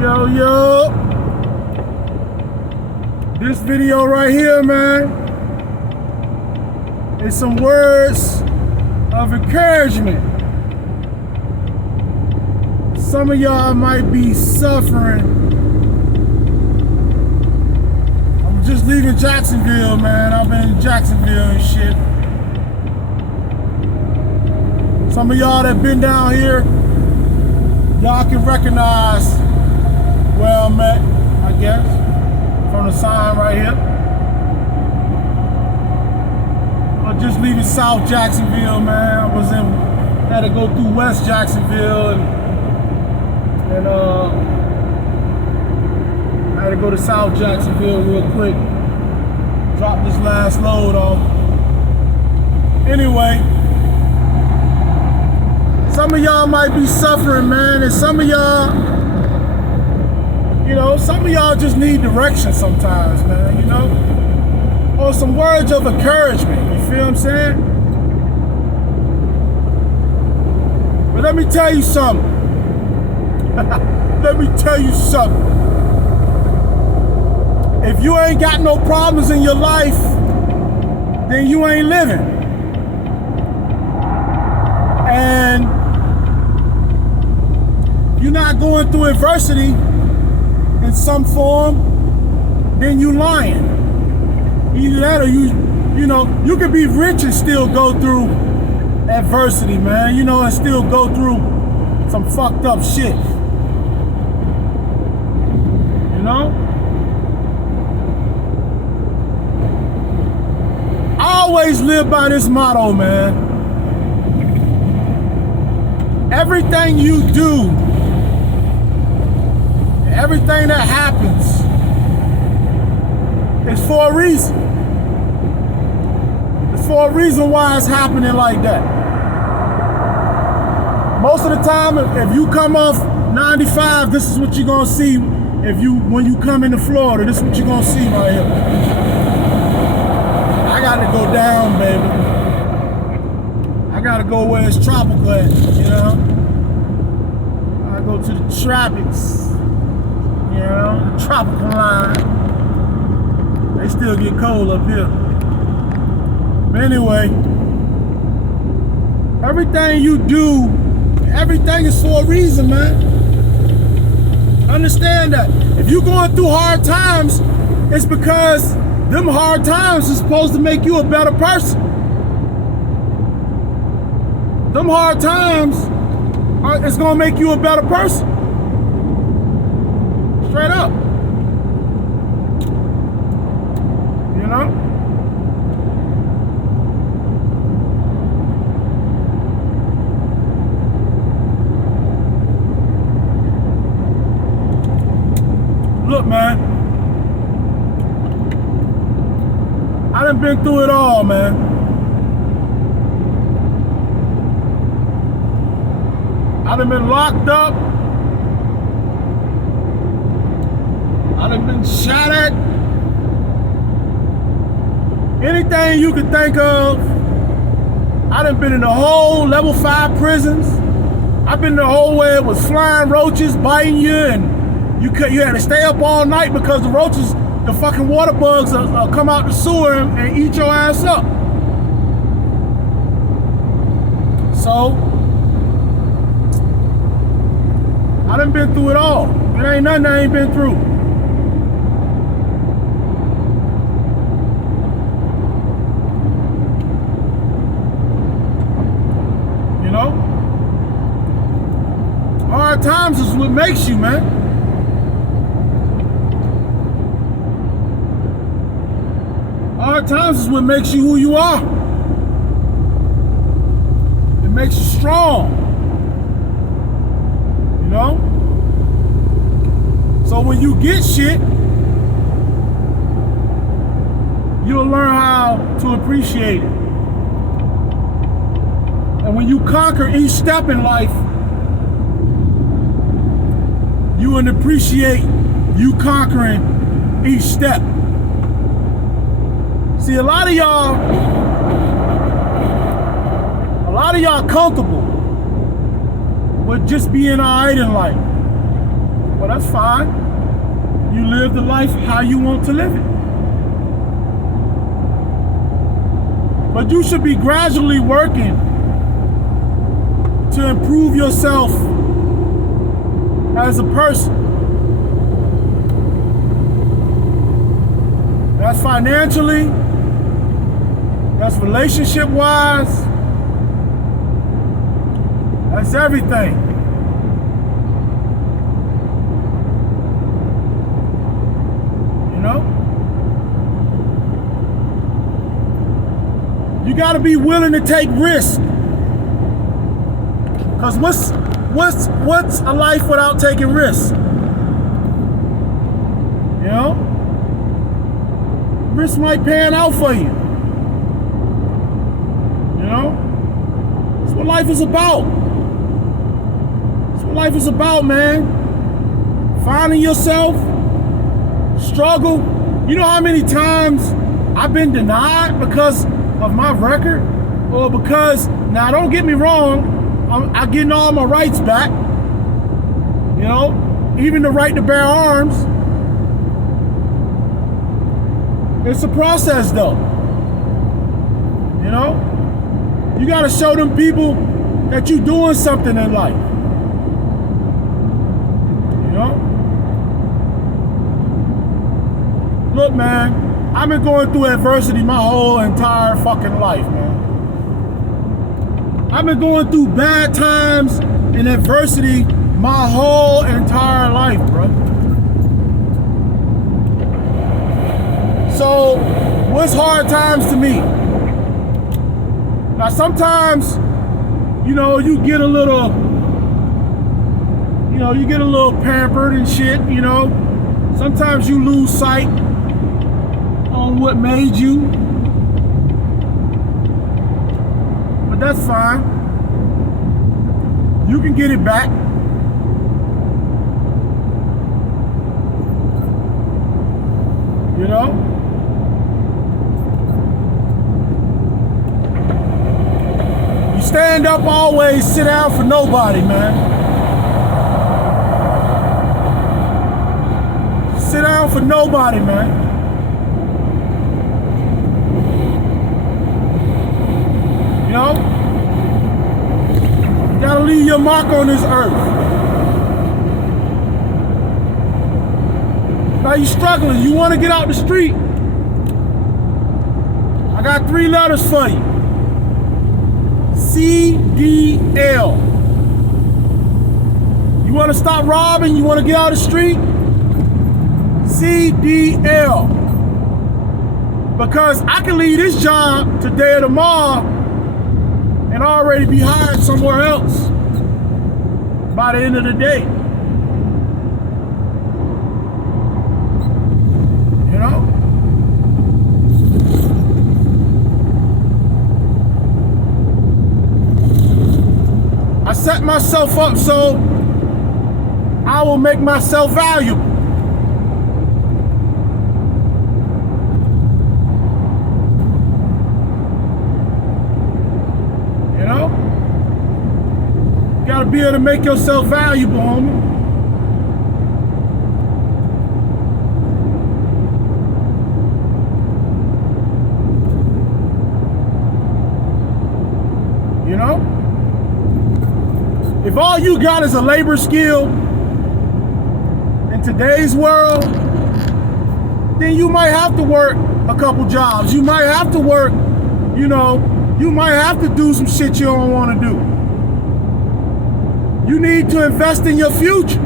Yo, yo. This video right here, man, is some words of encouragement. Some of y'all might be suffering. I'm just leaving Jacksonville, man. I've been in Jacksonville and shit. Some of y'all that been down here, y'all can recognize where I'm at, I guess, from the sign right here. I'm just leaving South Jacksonville, man. Had to go through West Jacksonville and I had to go to South Jacksonville real quick. Drop this last load off. Anyway, some of y'all might be suffering, man, and some of y'all, some of y'all just need direction sometimes, man, or some words of encouragement, you feel what I'm saying? But let me tell you something. Let me tell you something. If you ain't got no problems in your life, then you ain't living. And you're not going through adversity in some form, then you lying. Either that or you can be rich and still go through adversity, man, and still go through some fucked up shit. I always live by this motto, man. Everything you do, everything that happens is for a reason. It's for a reason why it's happening like that. Most of the time, if you come off 95, this is what you're gonna see. When you come into Florida, this is what you're gonna see right here. I gotta go down, baby. I gotta go where it's tropical at, I go to the tropics, the tropical line. They still get cold up here. But anyway, everything you do, everything is for a reason, man. Understand that. If you're going through hard times, it's because them hard times is supposed to make you a better person. Them hard times it's gonna make you a better person. Straight up. Look, man, I done been through it all, man. I done been locked up. I done been shot at. Anything you could think of. I done been in the whole level 5 prisons. I've been in the whole where it was flying roaches biting you, and you had to stay up all night because the roaches, the fucking water bugs come out the sewer and eat your ass up. So, I done been through it all. There ain't nothing I ain't been through. Hard times is what makes you, man. Hard times is what makes you who you are. It makes you strong. So when you get shit, you'll learn how to appreciate it. And when you conquer each step in life, you will appreciate you conquering each step. See, a lot of y'all comfortable with just being all right in life. Well, that's fine. You live the life how you want to live it. But you should be gradually working to improve yourself as a person. That's financially, that's relationship-wise, that's everything. You know? You gotta be willing to take risks. Cause what's a life without taking risks? You know? Risk might pan out for you. You know? That's what life is about. That's what life is about, man. Finding yourself, struggle. You know how many times I've been denied because of my record? Or because, now don't get me wrong, I'm getting all my rights back. You know? Even the right to bear arms. It's a process though. You know? You gotta show them people that you're doing something in life. You know? Look, man, I've been going through adversity my whole entire fucking life, man. I've been going through bad times and adversity my whole entire life, bro. So, what's hard times to me? Now, sometimes, you know, you get a little pampered and shit, you know. Sometimes you lose sight on what made you. But that's fine. You can get it back. You know? You stand up always, sit down for nobody, man. Sit down for nobody, man. You know? You gotta leave your mark on this earth. Now you struggling, you wanna get out the street. I got 3 letters for you. CDL. You wanna stop robbing, you wanna get out the street? CDL. Because I can leave this job today or tomorrow and already be hired somewhere else by the end of the day. You know? I set myself up so I will make myself valuable. Be able to make yourself valuable, homie. You know? If all you got is a labor skill in today's world, then you might have to work a couple jobs. You might have to work, you know, you might have to do some shit you don't want to do. You need to invest in your future.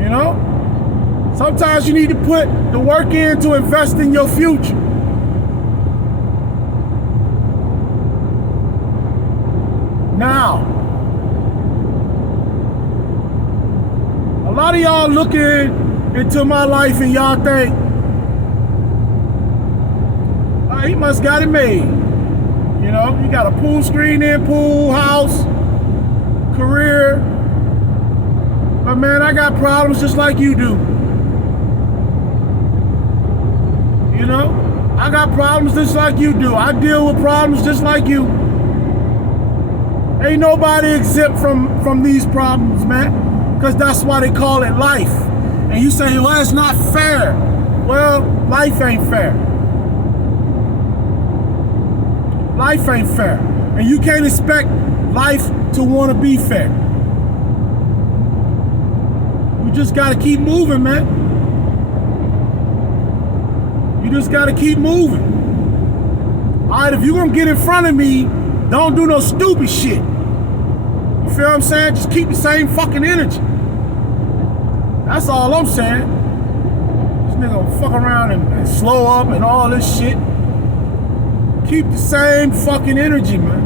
You know? Sometimes you need to put the work in to invest in your future. Now, a lot of y'all looking into my life and y'all think, oh, he must got it made. You know, you got a pool screen in, pool, house, career. But man, I got problems just like you do. You know, I got problems just like you do. I deal with problems just like you. Ain't nobody exempt from these problems, man. Because that's why they call it life. And you say, well, it's not fair. Well, life ain't fair. Life ain't fair. And you can't expect life to want to be fair. You just got to keep moving, man. You just got to keep moving. All right, if you're going to get in front of me, don't do no stupid shit. You feel what I'm saying? Just keep the same fucking energy. That's all I'm saying. This nigga gonna fuck around and slow up and all this shit. Keep the same fucking energy, man.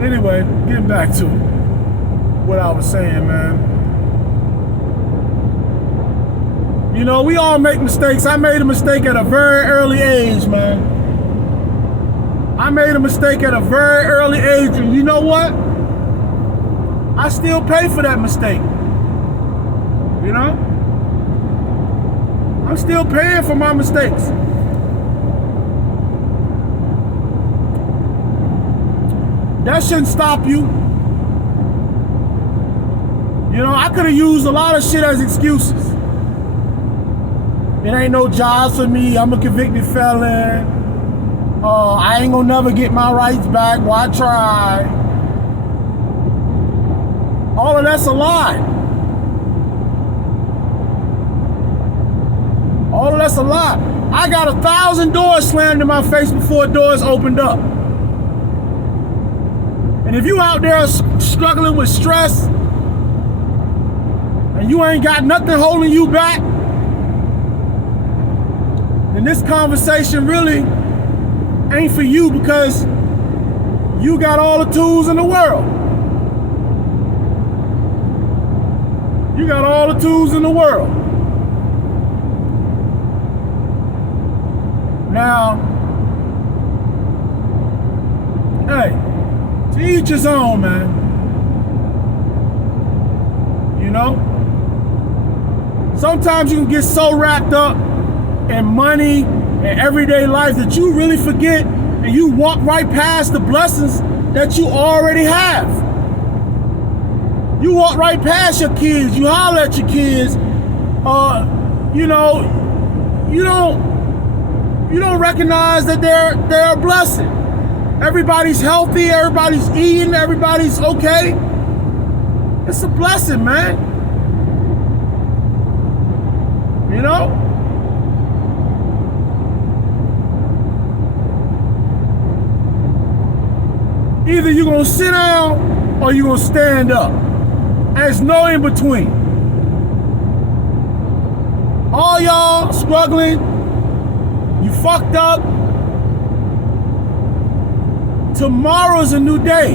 Anyway, getting back to what I was saying, man. You know, we all make mistakes. I made a mistake at a very early age, man. I made a mistake at a very early age, and you know what? I still pay for that mistake. You know? I'm still paying for my mistakes. That shouldn't stop you. You know, I could have used a lot of shit as excuses. It ain't no jobs for me. I'm a convicted felon. I ain't gonna never get my rights back. Why try? All of that's a lie. All of that's a lie. I got 1,000 doors slammed in my face before doors opened up. And if you out there struggling with stress and you ain't got nothing holding you back, then this conversation really ain't for you, because you got all the tools in the world. You got all the tools in the world. Now, hey, to each his own, man. You know? Sometimes you can get so wrapped up in money and everyday life that you really forget and you walk right past the blessings that you already have. You walk right past your kids, you holler at your kids, you know, you don't recognize that they're a blessing. Everybody's healthy, everybody's eating, everybody's okay. It's a blessing, man. You know? Either you're gonna sit down or you're gonna stand up. There's no in between. All y'all struggling, you fucked up. Tomorrow's a new day.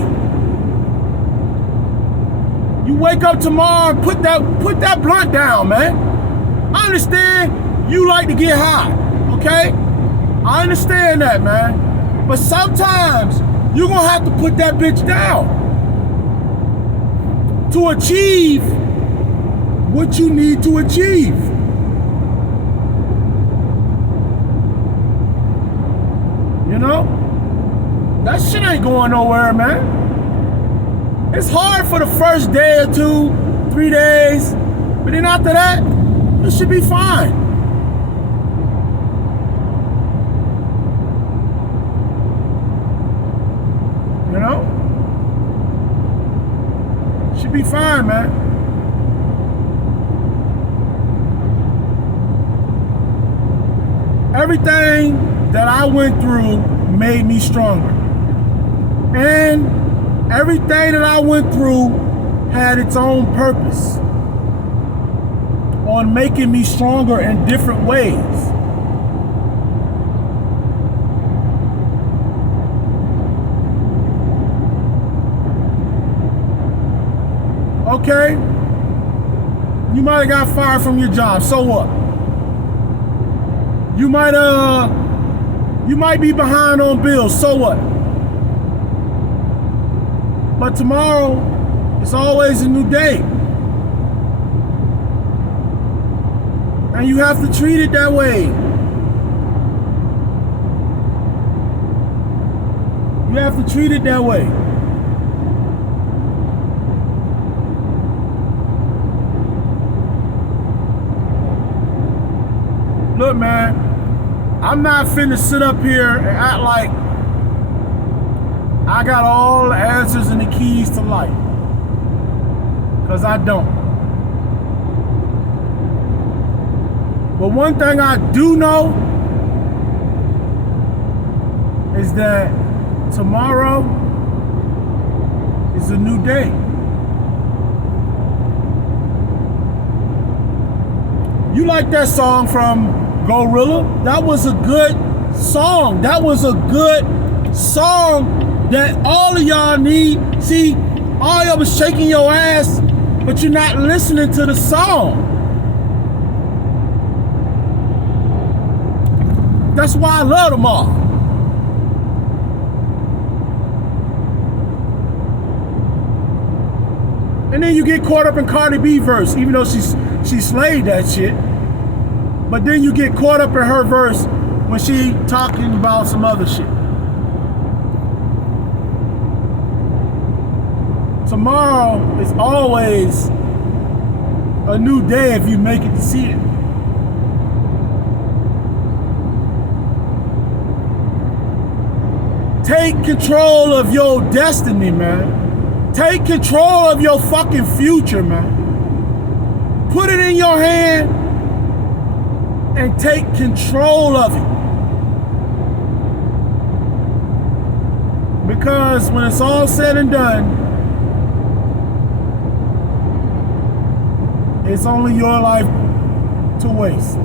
You wake up tomorrow and put that blunt down, man. I understand you like to get high, okay? I understand that, man. But sometimes you're gonna have to put that bitch down to achieve what you need to achieve. You know? That shit ain't going nowhere, man. It's hard for the first day or 2, 3 days, but then after that, it should be fine. You know? Should be fine, man. Everything that I went through made me stronger. And everything that I went through had its own purpose on making me stronger in different ways. Okay? You might have got fired from your job, so what? You might be behind on bills, so what? But tomorrow, it's always a new day. And you have to treat it that way. You have to treat it that way. Look, man, I'm not finna sit up here and act like I got all the answers and the keys to life. Because I don't. But one thing I do know is that tomorrow is a new day. You like that song from Gorilla? That was a good song. That was a good song that all of y'all need. See, all y'all was shaking your ass, but you're not listening to the song. That's why I love them all. And then you get caught up in Cardi B verse, even though she slayed that shit. But then you get caught up in her verse when she talking about some other shit. Tomorrow is always a new day if you make it to see it. Take control of your destiny, man. Take control of your fucking future, man. Put it in your hand and take control of it. Because when it's all said and done, it's only your life to waste.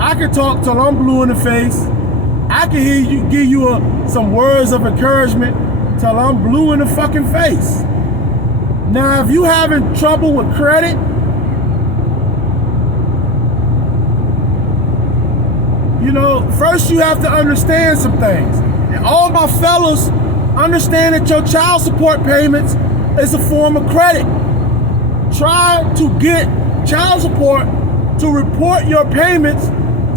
I can talk till I'm blue in the face. I can hear you, give you some words of encouragement till I'm blue in the fucking face. Now, if you having trouble with credit, you know, first you have to understand some things. And all my fellas, understand that your child support payments is a form of credit. Try to get child support to report your payments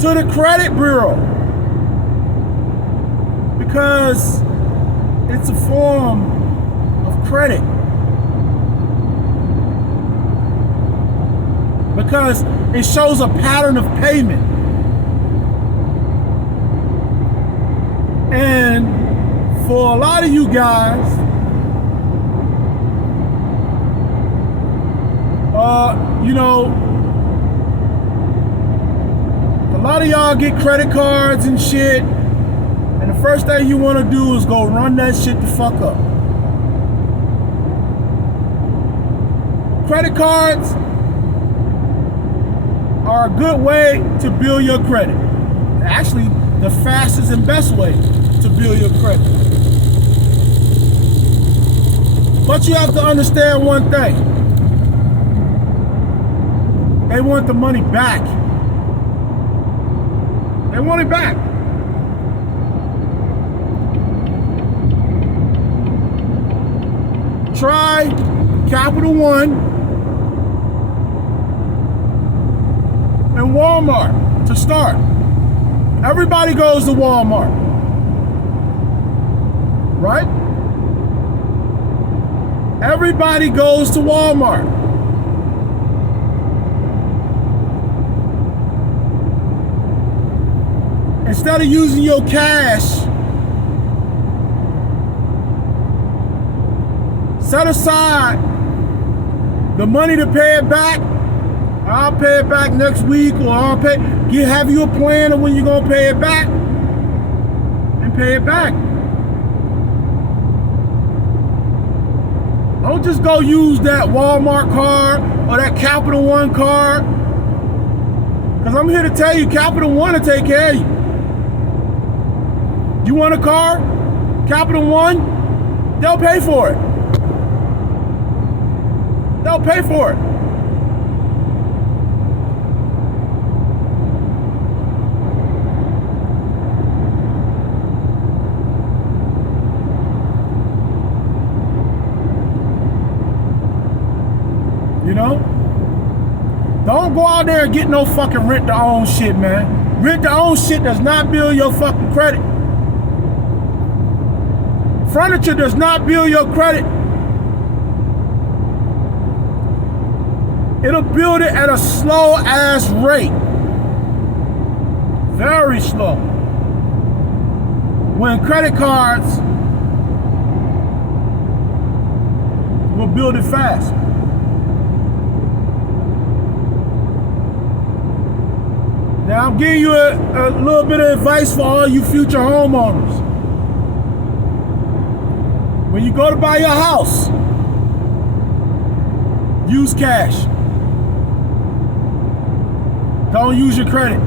to the credit bureau. Because it's a form of credit. Because it shows a pattern of payment. And for a lot of you guys, you know, a lot of y'all get credit cards and shit, and the first thing you want to do is go run that shit the fuck up. Credit cards are a good way to build your credit. Actually, the fastest and best way to build your credit. But you have to understand one thing. They want the money back. They want it back. Try Capital One and Walmart to start. Everybody goes to Walmart, right? Everybody goes to Walmart. Instead of using your cash, set aside the money to pay it back. I'll pay it back next week, or have you a plan of when you're gonna pay it back, and pay it back. Don't just go use that Walmart card or that Capital One card, because I'm here to tell you, Capital One will take care of you. You want a car? Capital One, they'll pay for it. They'll pay for it. You know? Don't go out there and get no fucking rent-to-own shit, man. Rent-to-own shit does not build your fucking credit. Furniture does not build your credit. It'll build it at a slow-ass rate. Very slow. When credit cards will build it fast. Now I'm giving you a little bit of advice for all you future homeowners. When you go to buy your house, use cash. Don't use your credit,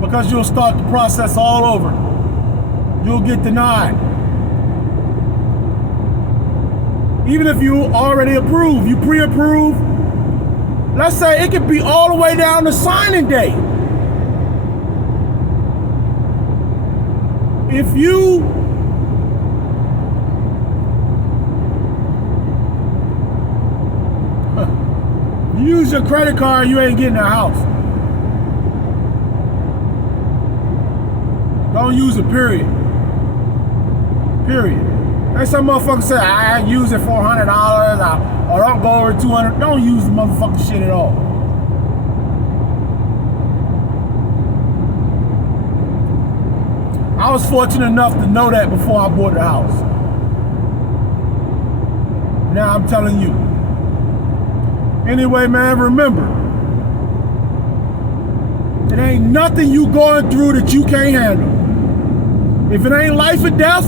because you'll start the process all over. You'll get denied. Even if you already approve, you pre-approve, let's say it could be all the way down to signing day. If you use your credit card, you ain't getting a house. Don't use it, period. Period. And some motherfuckers say, I use it for $100 or don't go over $200. Don't use the motherfucking shit at all. I was fortunate enough to know that before I bought the house. Now I'm telling you. Anyway, man, remember, it ain't nothing you going through that you can't handle. If it ain't life or death,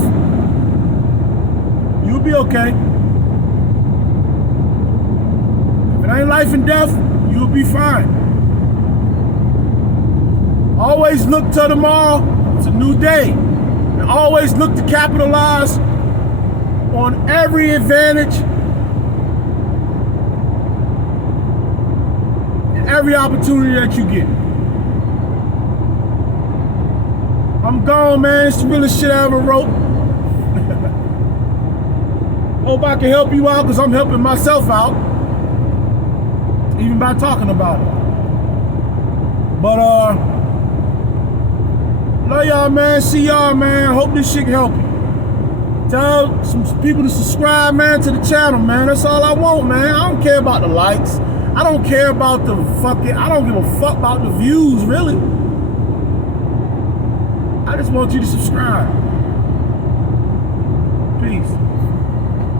you'll be okay. If it ain't life and death, you'll be fine. Always look to tomorrow. It's a new day. And always look to capitalize on every advantage, every opportunity that you get. I'm gone, man. It's the realest shit I ever wrote. Hope I can help you out, because I'm helping myself out, even by talking about it. But love y'all, man. See y'all, man. Hope this shit can help you. Tell some people to subscribe, man, to the channel, man. That's all I want, man. I don't care about the likes. I don't care about the I don't give a fuck about the views, really. I just want you to subscribe. Peace.